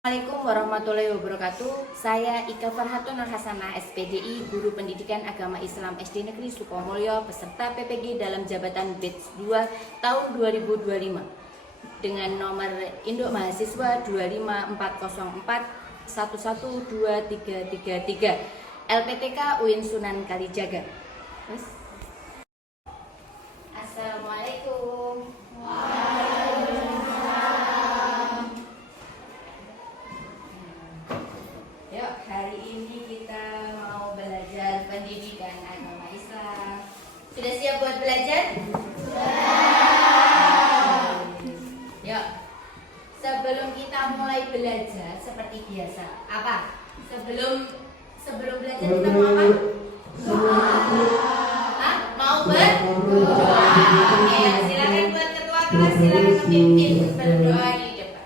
Assalamualaikum warahmatullahi wabarakatuh. Saya Ika Farhatun Nur Hasanah, SPDI, Guru Pendidikan Agama Islam SD Negeri Sukomulyo, peserta PPG dalam jabatan Batch 2 tahun 2025 dengan nomor induk mahasiswa 25404 112333 LPTK UIN Sunan Kalijaga. Assalamualaikum. Hari ini kita mau belajar pendidikan agama Islam. Sudah siap buat belajar? Sudah. Yuk. Sebelum kita mulai belajar seperti biasa, apa? Sebelum belajar kita mau apa? Hah? Mau berdoa. Oke, silakan buat ketua kelas, silakan memimpin berdoa di depan.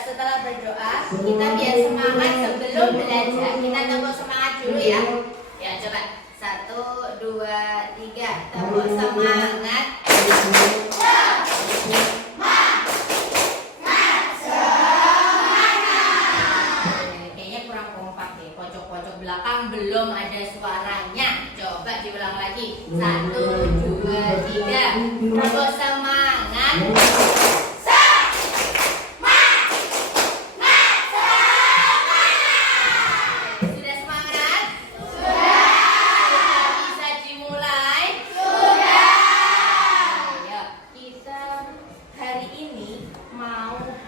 Setelah berdoa, kita biar semangat sebelum belajar. Kita tepuk semangat dulu ya. Ya, coba 1, 2, 3. Tepuk semangat. Kayaknya kurang kompak deh. Pojok-pojok belakang belum ada suaranya. Coba diulang lagi. 1, 2, 3. Tepuk semangat.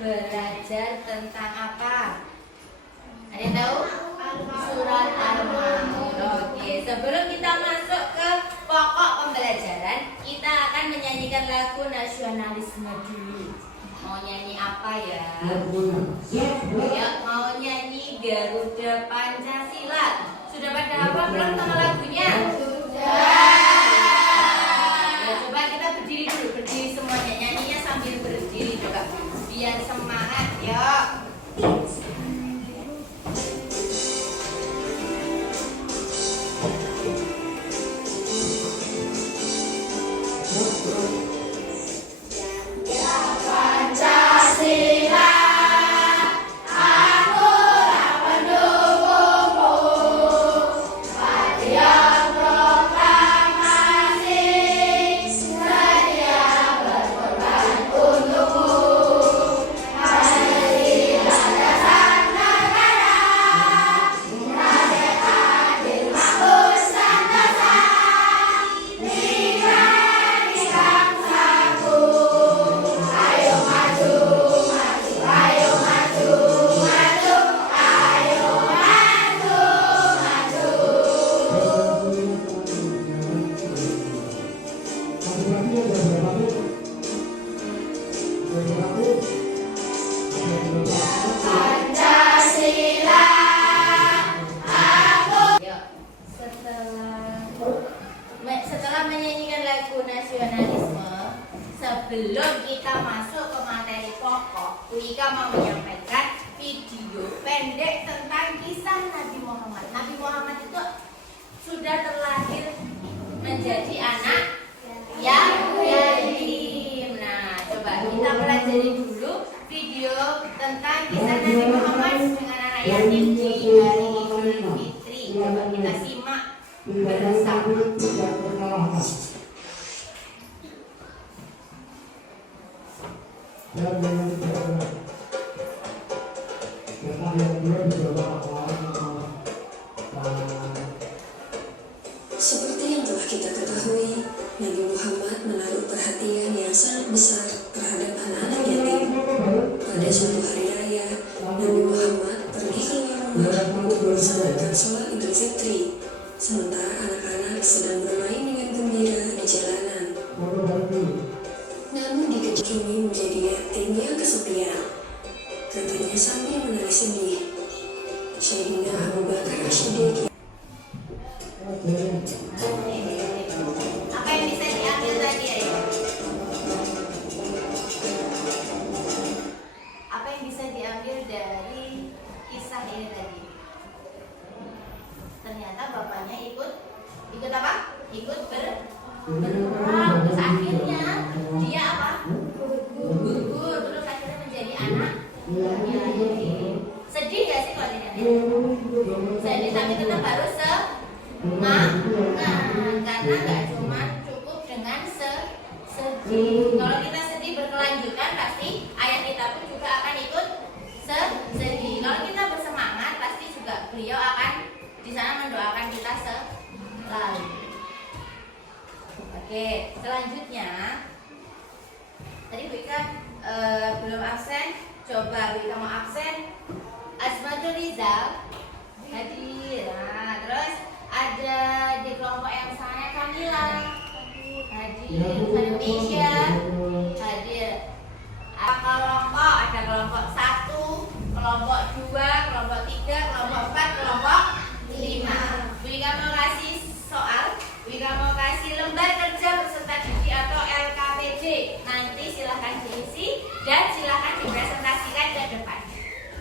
Belajar tentang apa? Ada yang tahu? Surat Al-Maun. Oke, sebelum kita masuk ke pokok pembelajaran, kita akan menyanyikan lagu nasionalisme dulu. Mau nyanyi apa ya? Ya, mau nyanyi Garuda Pancasila. Sudah pada hafal belum sama lagunya? Sudah. Ya, coba kita berdiri dulu, berdiri semuanya. Nyanyinya sambil berdiri coba. Biar semangat ya. Setelah menyanyikan lagu nasionalisme, sebelum kita masuk ke materi pokok, Wika mau menyampaikan video pendek tentang kisah Nabi Muhammad. Nabi Muhammad itu sudah terlahir menjadi anak yatim. Nah, coba kita pelajari dulu video tentang kisah Nabi Muhammad dengan anak yatim di hari Idul Fitri. Coba kita simak bersama. Ya Seperti yang telah kita ketahui, Nabi Muhammad menaruh perhatian yang sangat besar terhadap anak-anak yatim. Pada suatu hari raya, Nabi Muhammad pergi keluar rumah untuk melaksanakan sholat Idul Fitri, sementara anak-anak sedang bermain dengan gembira di jalanan. Namun dikejutkan menjadi yatim yang kesepian, katanya sambil menangis sedih. Sayyidina Abu Bakar As-Siddiq. Apa yang bisa diambil tadi ya? Apa yang bisa diambil dari kisah ini tadi? Ternyata bapaknya ikut apa? Ikut berperang. Terus akhirnya dia apa? Gugur. Terus akhirnya menjadi anak yatim. Sedih gak sih kalau dilihat? Sedih, tapi tetap harus semangat karena gak cuma cukup dengan sedih. Kalau kita sedih berkelanjutan, pasti ayah kita pun juga akan ikut sedih. Kalau kita bersemangat, pasti juga beliau akan di sana mendoakan kita selalu. Oke, selanjutnya tadi Bu Ika belum absen. Coba Bu Ika mau absen. Azmatul Rizal hadir. Nah, terus ada di kelompok yang sana Kamila hadir, ada Misha hadir. Ada kelompok 1, kelompok 2, kelompok 3, kelompok 4, kelompok 5. Bu Ika mau kasih soal, Bu Ika mau kasih lembar kerja peserta didik atau LKPD. Nanti silahkan diisi dan silahkan dipresentasikan ke depan.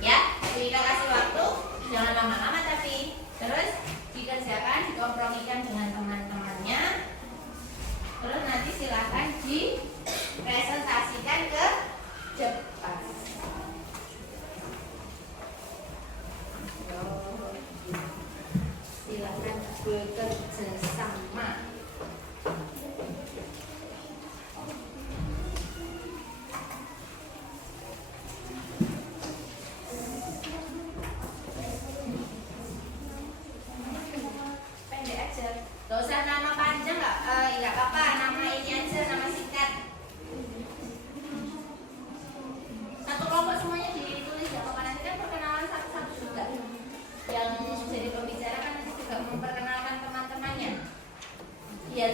Ya, Bu Ika kasih waktu, jangan lama-lama tapi terus dikerjakan, dikompromikan dengan teman-temannya. Terus nanti silahkan dipresentasikan ke depan. Silahkan bekerja sama. Gak usah nama panjang, nggak apa-apa, nama ini aja, nama singkat. Satu kelompok semuanya ditulis, gak apa-apa. Nanti kan perkenalan satu-satu juga. Yang jadi pembicara kan nanti juga memperkenalkan teman-temannya. Iya,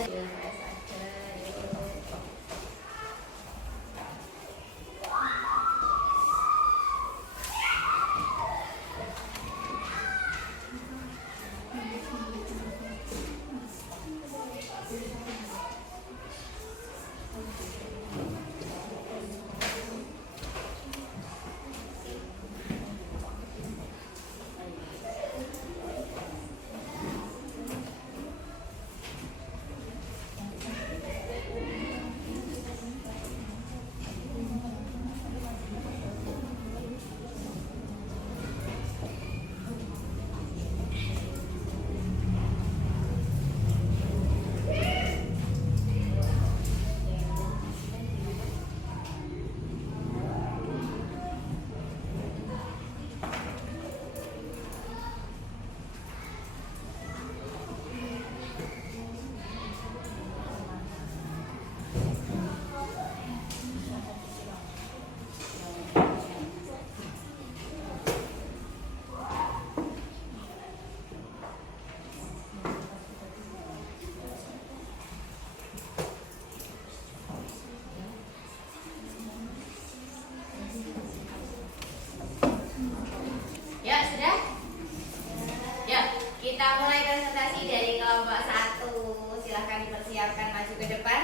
Kita mulai presentasi dari kelompok 1. Silahkan dipersiapkan maju ke depan.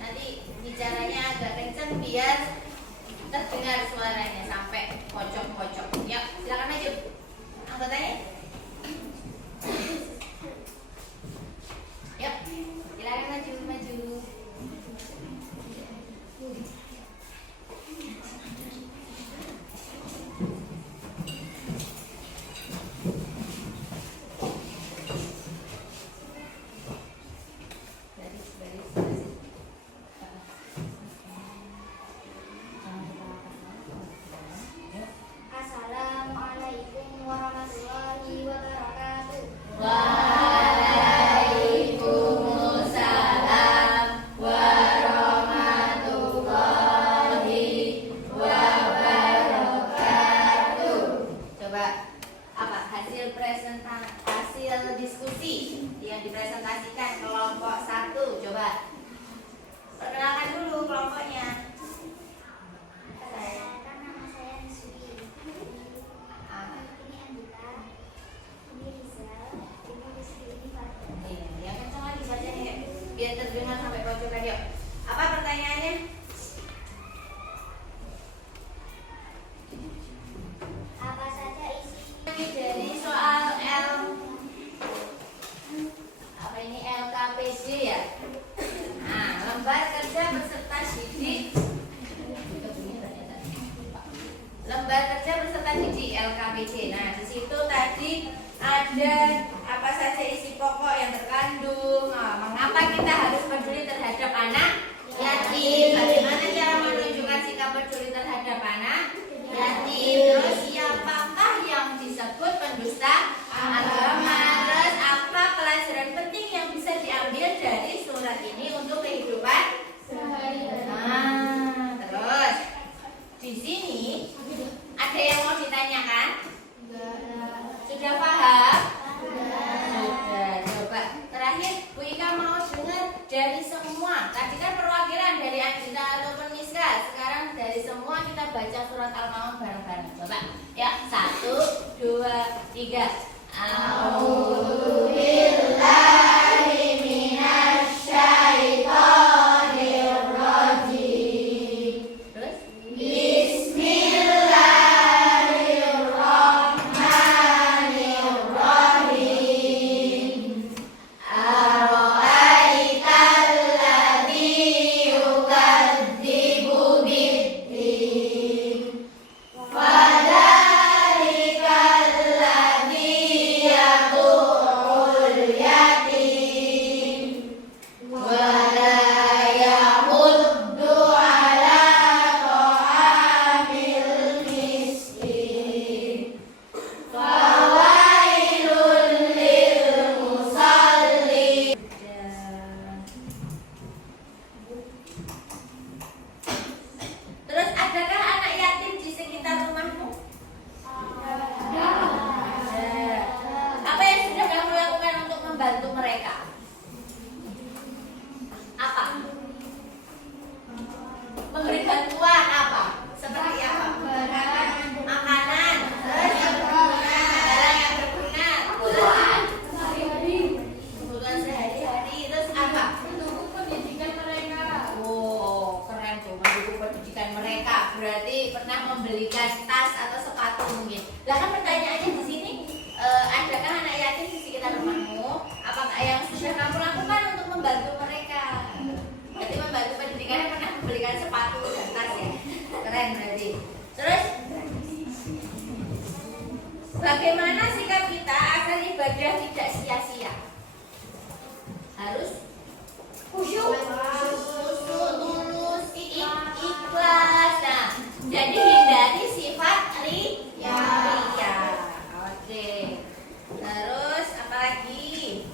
Nanti bicaranya agak kencang biar terdengar suaranya sampai pojok-pojok. Yuk, silakan maju. Anggotanya. Yuk, silakan maju. Lembar kerja peserta didik LKPD. Nah, di situ tadi ada apa saja isi pokok yang terkandung. Mengapa kita harus peduli terhadap anak yatim? Bagaimana cara menunjukkan sikap peduli terhadap anak yatim? Terus siapakah yang disebut pendusta agama? Terus apa pelajaran penting yang bisa diambil dari surat ini untuk kehidupan sehari-hari? Terus di sini ada yang mau ditanyakan? Sudah paham? Sudah. Coba terakhir Bu Ika mau dengar dari semua. Tadi kan perwakilan dari Anggita ataupun Miska. Sekarang dari semua kita baca surat Al-Maun bareng-bareng. Coba. Ya, 1, 2, 3. A'udzubillahi minasyaitonirrajim. Terus? Terus adakah anak yatim di sekitar rumahmu? Ada. Apa yang sudah kamu lakukan untuk membantu mereka? Apa? Memberi bantuan apa? Seperti apa? Makanan. Terus barang yang berguna. Kebutuhan sehari-hari. Terus apa? Mendukung pendidikan mereka. Oh, keren tuh, mendukung pendidikan mereka. Berarti pernah membelikan tas atau sepatu mungkin. Lah kan pertanyaannya di sini, adakah anak yatim di sekitar rumahmu? Apakah yang sudah kamu lakukan untuk membantu mereka? Berarti membantu pendidikannya pernah membelikan sepatu dan tas ya. Keren berarti. Terus bagaimana sikap kita agar ibadah tidak sia-sia? Harus khusyuk, tulus, ikhlas. Nah, jadi hindari sifat ria. Oke. Terus apa lagi?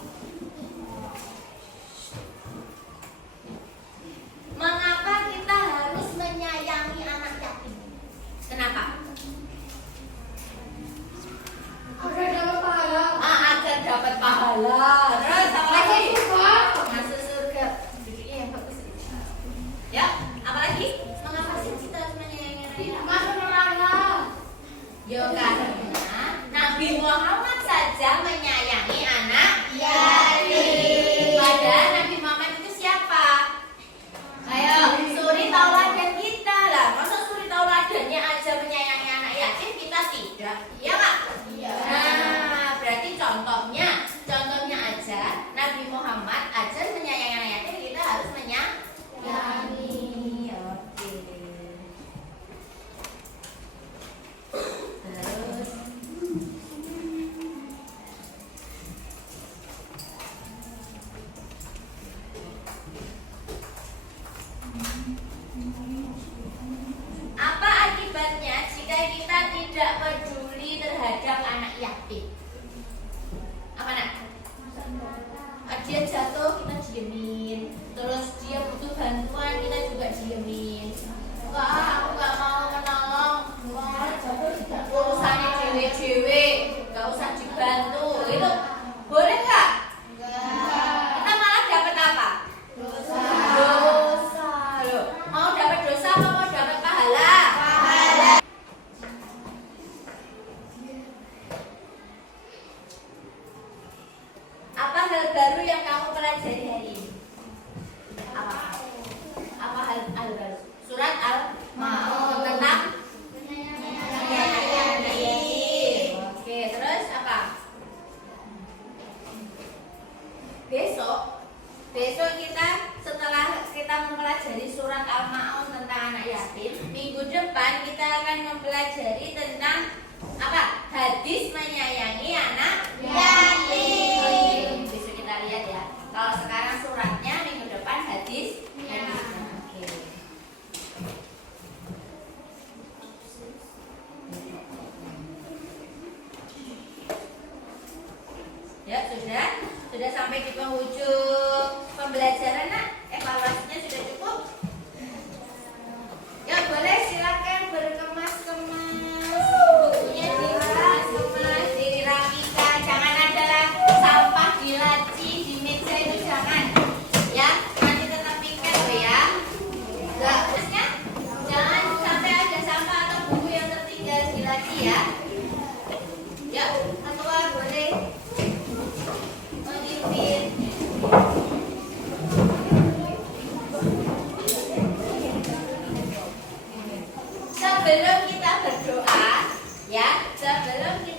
Mengapa kita harus menyayangi anak yatim? Kenapa? Agar dapat pahala. Agar dapat pahala. Terus apa lagi? Masuk surga. Duduknya yang bagus. Ya, apa lagi? Mengapa sih kita harus menyayangi anak yatim? Masuk neraka. Ya karena Nabi Muhammad saja menyayangi anak yatim. Padahal Nabi Muhammad itu siapa? Ayo, suri tauladan kita lah. Masa suri tauladannya aja menyayangi anak yatim, kita tidak? Iya nggak? Iya. Nah, berarti contohnya aja Nabi Muhammad ajar menyayangi anak yatim, kita harus menyayangi. Oke. Terus mempelajari tentang apa? Hadis menyayangi anak yatim. Bisa kita lihat ya. Kalau sekarang suratnya, minggu depan hadis. Oke. Ya sudah sampai di penghujung pembelajaran nak. Evaluasinya sudah cukup. Ya boleh silakan berkemas-kemas. Bukunya dikemas-kemas, dirapikan. Jangan ada sampah di laci, di meja itu jangan. Ya, nanti tetap piket loh ya. Enggak, terusnya jangan sampai ada sampah atau buku yang tertinggal di laci ya. Ya, ketua boleh memimpin. Sebelum kita berdoa, ya, sebelum kita